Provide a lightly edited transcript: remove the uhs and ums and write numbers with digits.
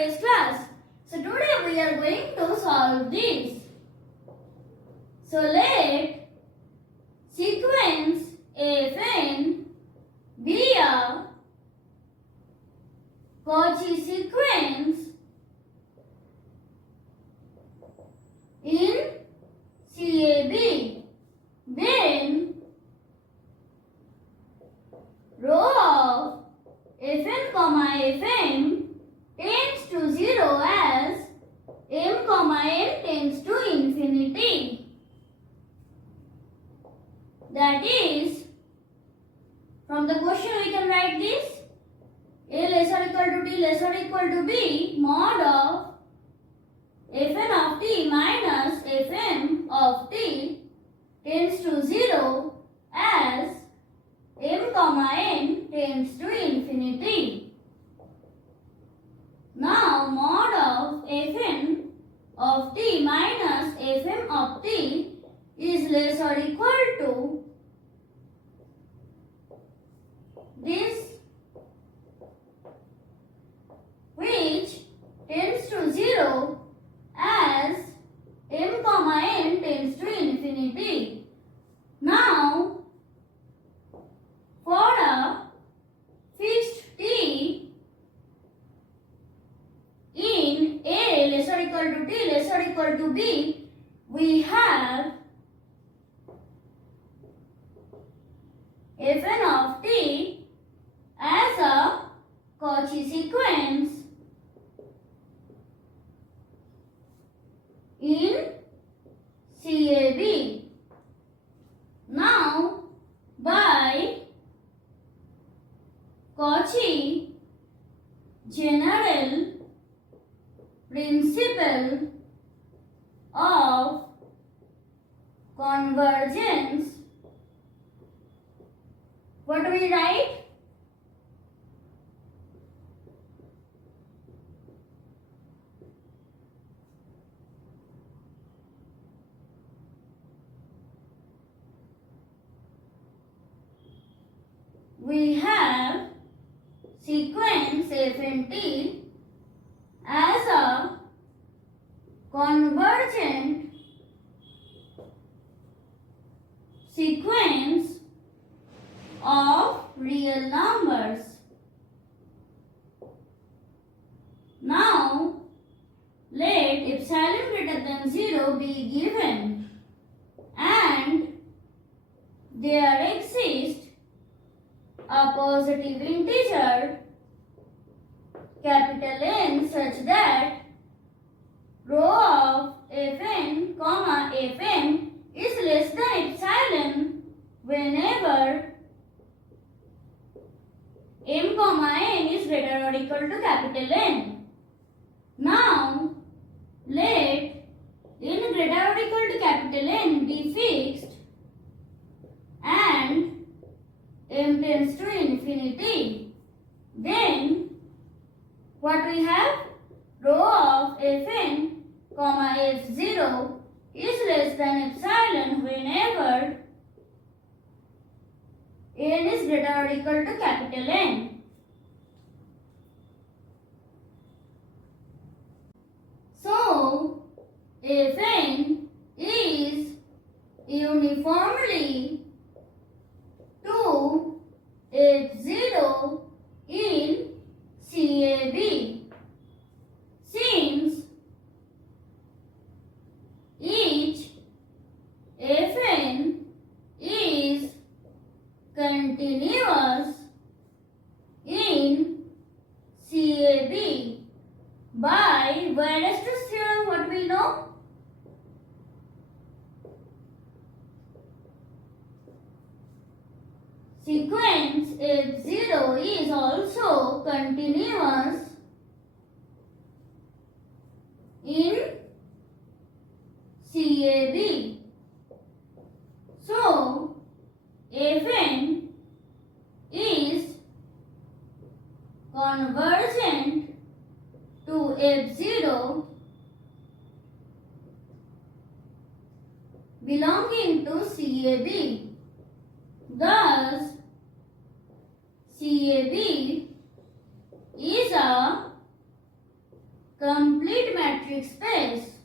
today's class. So today we are going to solve this. So let sequence Fn be a Cauchy sequence in CAB. Then row of Fn, Fm tends to 0 as m, n tends to infinity. That is, from the question we can write this: a less or equal to t less or equal to b mod of Fn of t minus Fm of t tends to 0 as m, n tends to infinity. Now mod of Fn of t minus Fm of t is less or equal to this, which tends to 0 as m, n tends to infinity. Now for a fixed t in a less or equal to t less or equal to b, we have Fn of t as a Cauchy sequence in CAB. Now by Cauchy general principle of convergence, what do we write? We have sequence Fnt as a convergent sequence of real numbers. Now let epsilon greater than 0 be given, and there exists a positive integer capital N such that row of Fn, Fm is less than epsilon whenever m, n is greater or equal to capital N. Now let n greater or equal to capital N be fixed and m tends to infinity. Then what we have? Row of Fn, f0 is less than epsilon whenever n is greater or equal to capital N. So Fn is uniformly to f0 in CAB, since each Fn is continuous in CAB. By Weierstrass theorem, what we know? Sequence f0 is also continuous in CAB. So Fn is convergent to f0 belonging to CAB. Thus CAB is a complete metric space.